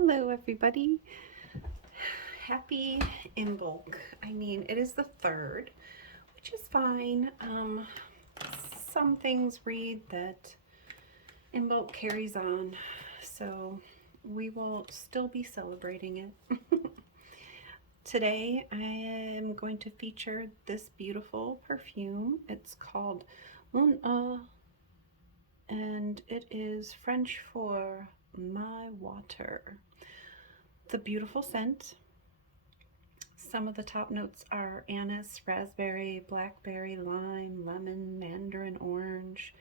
Hello, everybody. Happy Imbolc. I mean, it is the 3rd, which is fine. Some things read that Imbolc carries on, so we will still be celebrating it. Today, I am going to feature this beautiful perfume. It's called Luna, and it is French for my water. It's a beautiful scent. Some of the top notes are anise, raspberry, blackberry, lime, lemon, mandarin, orange.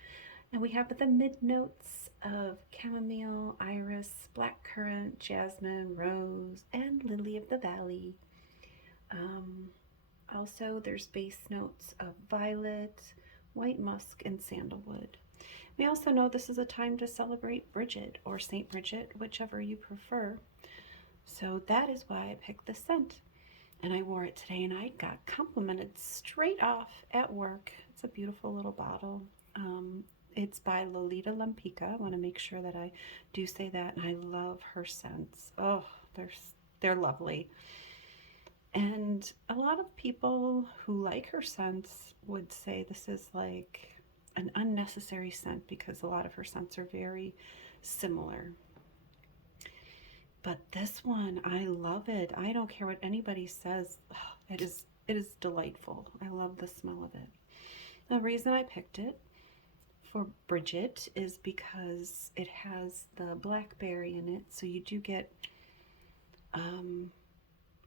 And we have the mid notes of chamomile, iris, blackcurrant, jasmine, rose, and lily of the valley. Um, Also, there's base notes of violet, white musk, and sandalwood. We also know this is a time to celebrate Bridget or Saint Bridget, whichever you prefer. So that is why I picked this scent. And I wore it today and I got complimented straight off at work. It's a beautiful little bottle. It's by Lolita Lempicka. I want to make sure that I do say that. And I love her scents. Oh, they're lovely. And a lot of people who like her scents would say this is like an unnecessary scent because a lot of her scents are very similar. But this one, I love it. I don't care what anybody says. It is delightful. I love the smell of it. The reason I picked it for Bridget is because it has the blackberry in it, so you do get um,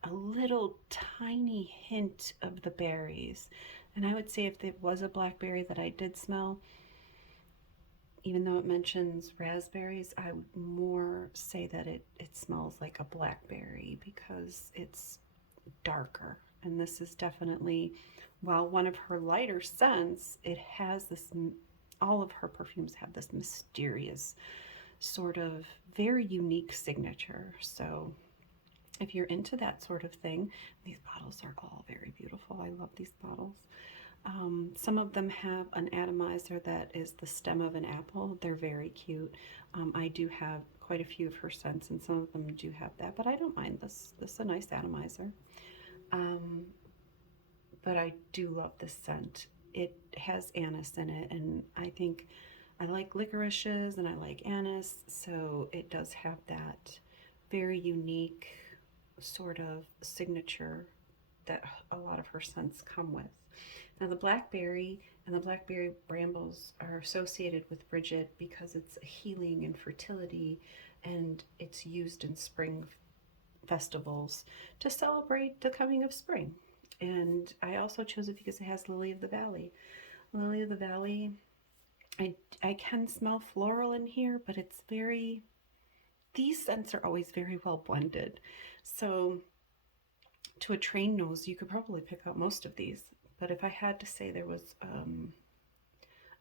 a little tiny hint of the berries. And I would say if it was a blackberry that I did smell, even though it mentions raspberries, I would more say that it smells like a blackberry because it's darker. And this is definitely, while one of her lighter scents, it has this, all of her perfumes have this mysterious sort of very unique signature. So if you're into that sort of thing, these bottles are all very beautiful. I love these bottles. Some of them have an atomizer that is the stem of an apple. They're very cute. I do have quite a few of her scents, and some of them do have that, but I don't mind this. This is a nice atomizer. Um, but I do love this scent. It has anise in it, and I think I like licorices and I like anise, so it does have that very unique sort of signature that a lot of her scents come with. Now, the blackberry and the blackberry brambles are associated with Bridget because it's healing and fertility, and it's used in spring festivals to celebrate the coming of spring. And I also chose it because it has Lily of the Valley. Lily of the Valley, I can smell floral in here, but it's very, these scents are always very well blended. So to a trained nose, you could probably pick out most of these. But if I had to say there was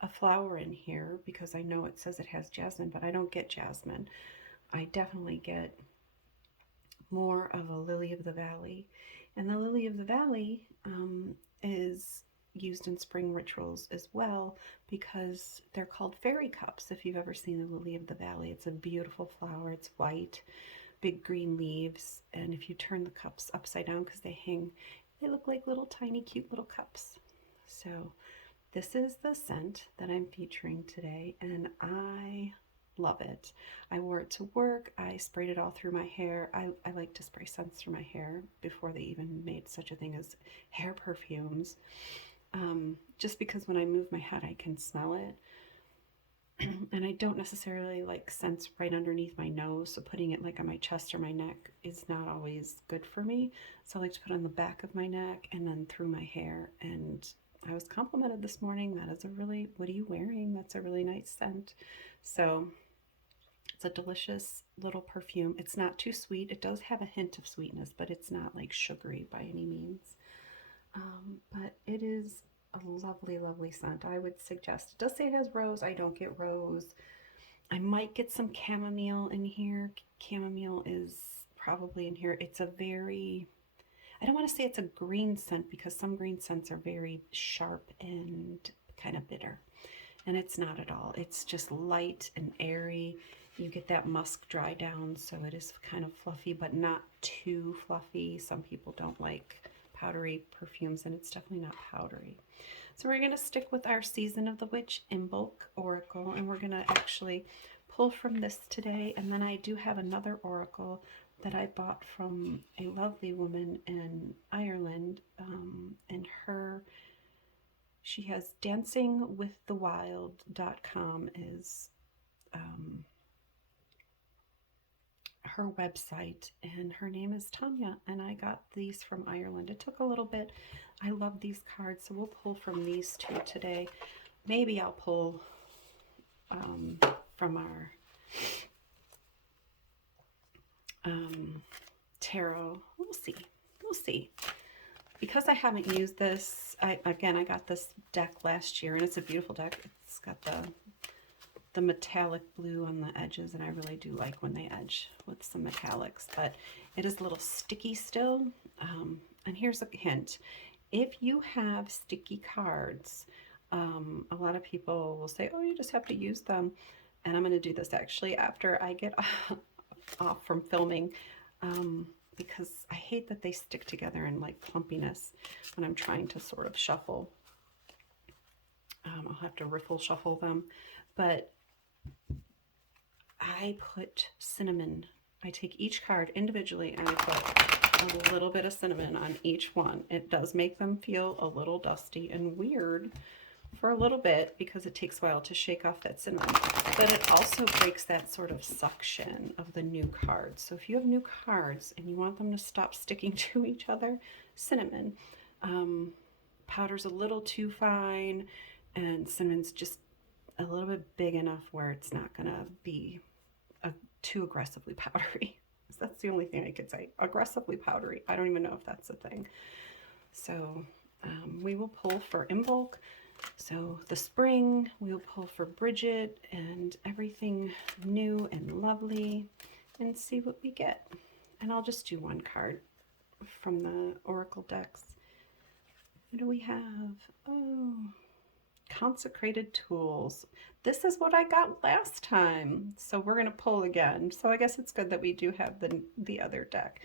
a flower in here, because I know it says it has jasmine, but I don't get jasmine, I definitely get more of a lily of the valley. And the lily of the valley is used in spring rituals as well because they're called fairy cups. If you've ever seen the lily of the valley, it's a beautiful flower. It's white, big green leaves, and if you turn the cups upside down because they hang, they look like little tiny cute little cups. So this is the scent that I'm featuring today, and I love it. I wore it to work. I sprayed it all through my hair. I like to spray scents through my hair before they even made such a thing as hair perfumes. Just because when I move my head, I can smell it. And I don't necessarily like scents right underneath my nose, so putting it like on my chest or my neck is not always good for me. So I like to put it on the back of my neck and then through my hair. And I was complimented this morning, that is a really, what are you wearing? That's a really nice scent. So it's a delicious little perfume. It's not too sweet. It does have a hint of sweetness, but it's not like sugary by any means. But it is a lovely, lovely scent. I would suggest. It does say it has rose. I don't get rose. I might get some chamomile in here. Chamomile is probably in here. It's a very, I don't want to say it's a green scent because some green scents are very sharp and kind of bitter. And it's not at all. It's just light and airy. You get that musk dry down, so it is kind of fluffy, but not too fluffy. Some people don't like powdery perfumes, and it's definitely not powdery. So we're going to stick with our Season of the Witch Imbolc Oracle, and we're going to actually pull from this today. And then I do have another oracle that I bought from a lovely woman in Ireland, and she has dancingwiththewild.com is her website, and her name is Tanya, and I got these from Ireland. It took a little bit. I love these cards, so we'll pull from these two today. Maybe I'll pull from our tarot. We'll see. We'll see. Because I haven't used this, I got this deck last year, and it's a beautiful deck. It's got the metallic blue on the edges, and I really do like when they edge with some metallics, but it is a little sticky still. And here's a hint. If you have sticky cards, a lot of people will say, oh, you just have to use them. And I'm going to do this actually after I get off from filming, because I hate that they stick together in like plumpiness when I'm trying to sort of shuffle. I'll have to riffle shuffle them, but I put cinnamon. I take each card individually and I put a little bit of cinnamon on each one. It does make them feel a little dusty and weird for a little bit because it takes a while to shake off that cinnamon, but it also breaks that sort of suction of the new cards. So if you have new cards and you want them to stop sticking to each other, cinnamon. Powder's a little too fine, and cinnamon's just a little bit big enough where it's not gonna be too aggressively powdery. That's the only thing I could say. Aggressively powdery. I don't even know if that's a thing. So we will pull for Imbolc. So the spring, we will pull for Bridget and everything new and lovely, and see what we get. And I'll just do one card from the Oracle decks. What do we have? Oh, Consecrated Tools. This is what I got last time, so we're going to pull again. So I guess it's good that we do have the other deck.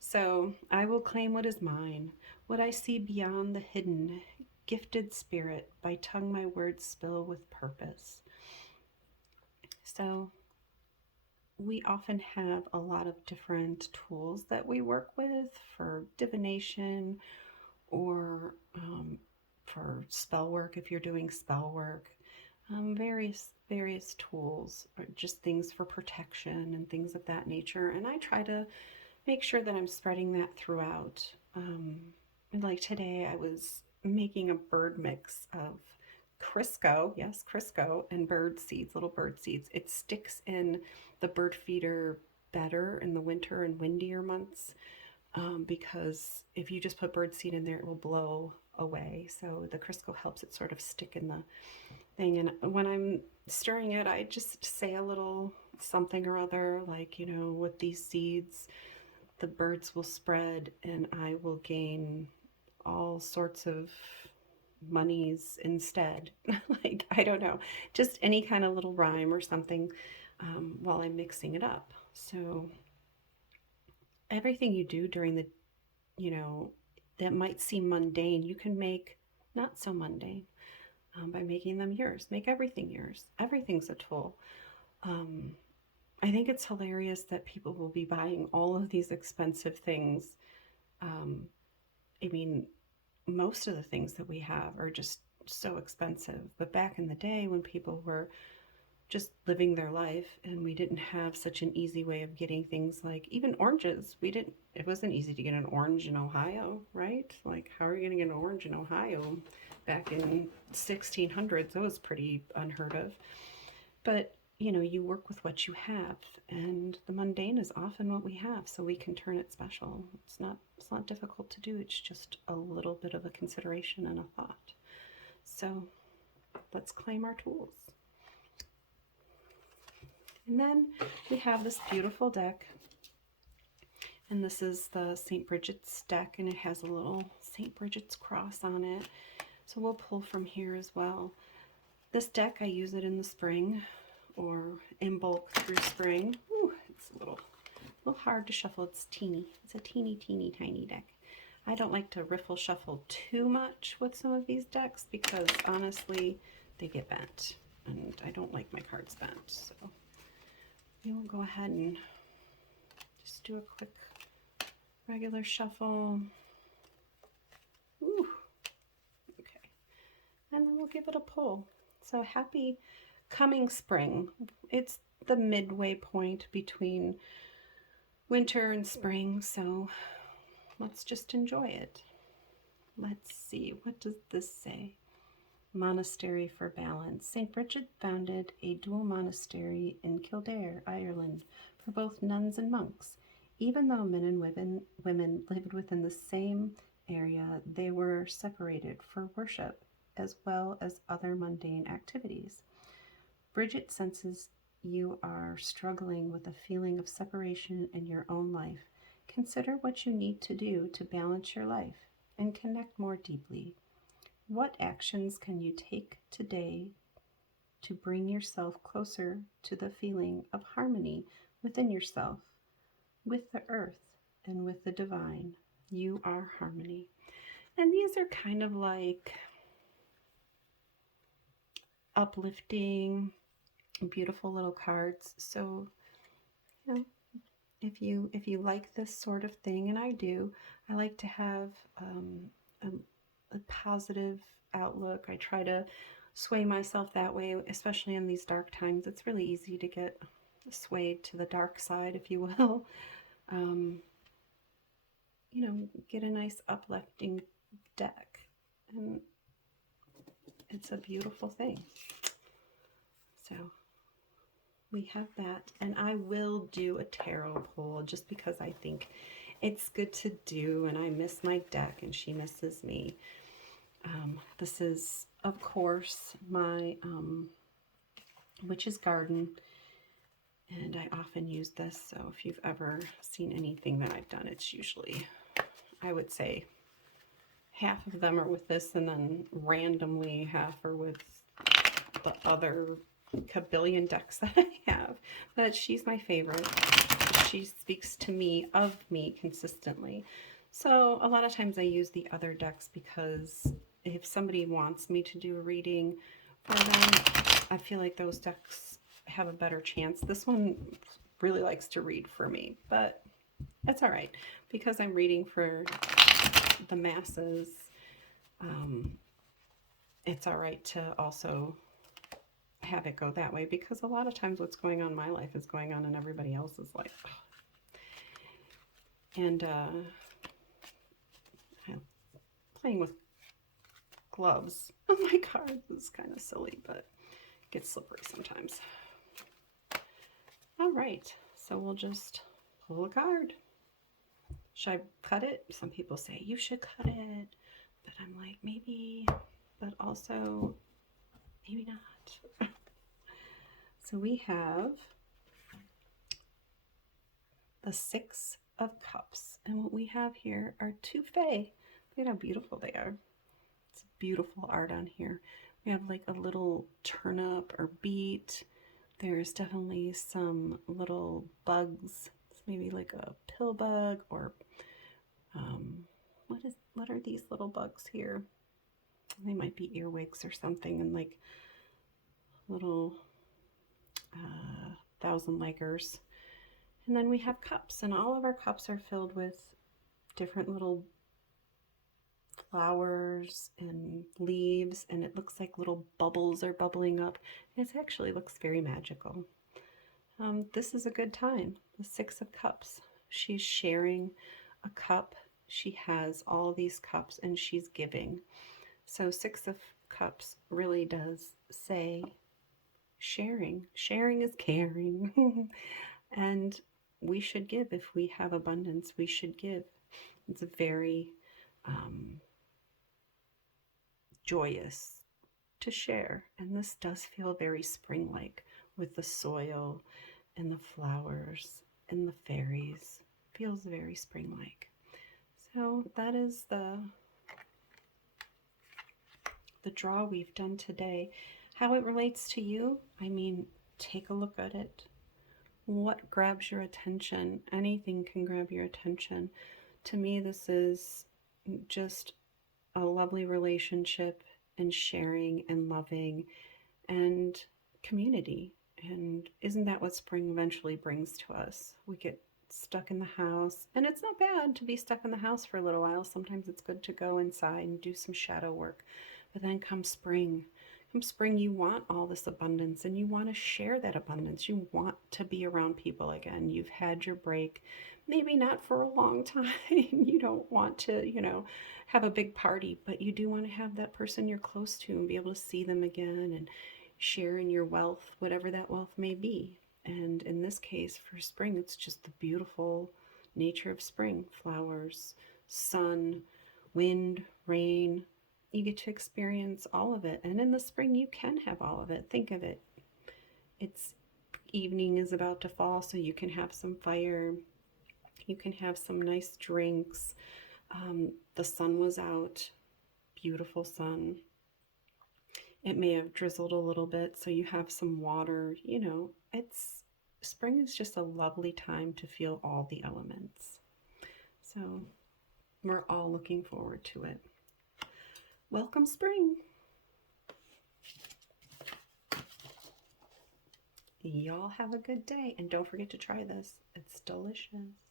So I will claim what is mine, what I see beyond the hidden, gifted spirit, by tongue my words spill with purpose. So we often have a lot of different tools that we work with for divination, or for spell work if you're doing spell work. Various tools, or just things for protection and things of that nature. And I try to make sure that I'm spreading that throughout. Like today I was making a bird mix of Crisco, yes, Crisco, and bird seeds, little bird seeds. It sticks in the bird feeder better in the winter and windier months, because if you just put bird seed in there, it will blow away. So the Crisco helps it sort of stick in the thing. And when I'm stirring it, I just say a little something or other, like, you know, with these seeds, the birds will spread and I will gain all sorts of monies instead. Like, I don't know, just any kind of little rhyme or something while I'm mixing it up. So everything you do during the, you know, that might seem mundane, you can make not so mundane by making them yours. Make everything yours. Everything's a tool. I think it's hilarious that people will be buying all of these expensive things. I mean, most of the things that we have are just so expensive. But back in the day when people were just living their life and we didn't have such an easy way of getting things, like even oranges, it wasn't easy to get an orange in Ohio, right? Like, how are you going to get an orange in Ohio back in 1600s? That was pretty unheard of. But you know, you work with what you have, and the mundane is often what we have, so we can turn it special. It's not difficult to do. It's just a little bit of a consideration and a thought. So let's claim our tools. And then we have this beautiful deck, and this is the St. Bridget's deck, and it has a little St. Bridget's cross on it. So we'll pull from here as well. This deck, I use it in the spring or Imbolc through spring. Ooh, it's a little hard to shuffle. It's teeny. It's a teeny, teeny, tiny deck. I don't like to riffle shuffle too much with some of these decks because honestly, they get bent. And I don't like my cards bent. So we will go ahead and just do a quick regular shuffle. Ooh, okay. And then we'll give it a pull. So happy coming spring. It's the midway point between winter and spring, so let's just enjoy it. Let's see, what does this say? Monastery for balance. St. Bridget founded a dual monastery in Kildare, Ireland, for both nuns and monks. Even though men and women lived within the same area, they were separated for worship as well as other mundane activities. Bridget senses you are struggling with a feeling of separation in your own life. Consider what you need to do to balance your life and connect more deeply. What actions can you take today to bring yourself closer to the feeling of harmony within yourself, with the earth, and with the divine? You are harmony. And these are kind of like uplifting, beautiful little cards. So, you know, if you like this sort of thing, and I do, I like to have a, a positive outlook. I try to sway myself that way, especially in these dark times. It's really easy to get swayed to the dark side, if you will. You know, get a nice uplifting deck, and it's a beautiful thing. So we have that, and I will do a tarot pull just because I think it's good to do, and I miss my deck and she misses me. This is, of course, my Witch's Garden, and I often use this, so if you've ever seen anything that I've done, it's usually, I would say, half of them are with this, and then randomly half are with the other kabillion decks that I have. But she's my favorite. She speaks to me, of me, consistently. So a lot of times I use the other decks because if somebody wants me to do a reading for them, I feel like those decks have a better chance. This one really likes to read for me, but that's all right because I'm reading for the masses. It's all right to also have it go that way because a lot of times what's going on in my life is going on in everybody else's life. And I'm playing with gloves on my cards is kind of silly, but it gets slippery sometimes. All right, so we'll just pull a card. Should I cut it? Some people say you should cut it, but I'm like, maybe, but also maybe not. So we have the Six of Cups, and what we have here are two fae. Look at how beautiful they are. It's beautiful art on here. We have like a little turnip or beet. There's definitely some little bugs. It's maybe like a pill bug or what are these little bugs here? They might be earwigs or something, and like little thousand leggers. And then we have cups, and all of our cups are filled with different little flowers and leaves, and it looks like little bubbles are bubbling up. It actually looks very magical. This is a good time. The Six of Cups. She's sharing a cup. She has all these cups and she's giving. So Six of Cups really does say sharing. Sharing is caring. And we should give. If we have abundance, we should give. It's a very joyous to share. And this does feel very spring-like with the soil and the flowers and the fairies. Feels very spring-like. So that is the draw we've done today. How it relates to you, I mean, take a look at it. What grabs your attention? Anything can grab your attention. To me, this is just a lovely relationship and sharing and loving and community. And isn't that what spring eventually brings to us? We get stuck in the house, and it's not bad to be stuck in the house for a little while. Sometimes it's good to go inside and do some shadow work. But then come spring, you want all this abundance and you want to share that abundance. You want to be around people again. You've had your break, maybe not for a long time. You don't want to, have a big party, but you do want to have that person you're close to and be able to see them again and share in your wealth, whatever that wealth may be. And in this case, for spring, it's just the beautiful nature of spring: flowers, sun, wind, rain. You get to experience all of it. And in the spring, you can have all of it. Think of it. It's evening is about to fall, so you can have some fire. You can have some nice drinks. The sun was out, beautiful sun. It may have drizzled a little bit, so you have some water. It's spring is just a lovely time to feel all the elements. So we're all looking forward to it. Welcome, spring. Y'all have a good day, and don't forget to try this. It's delicious.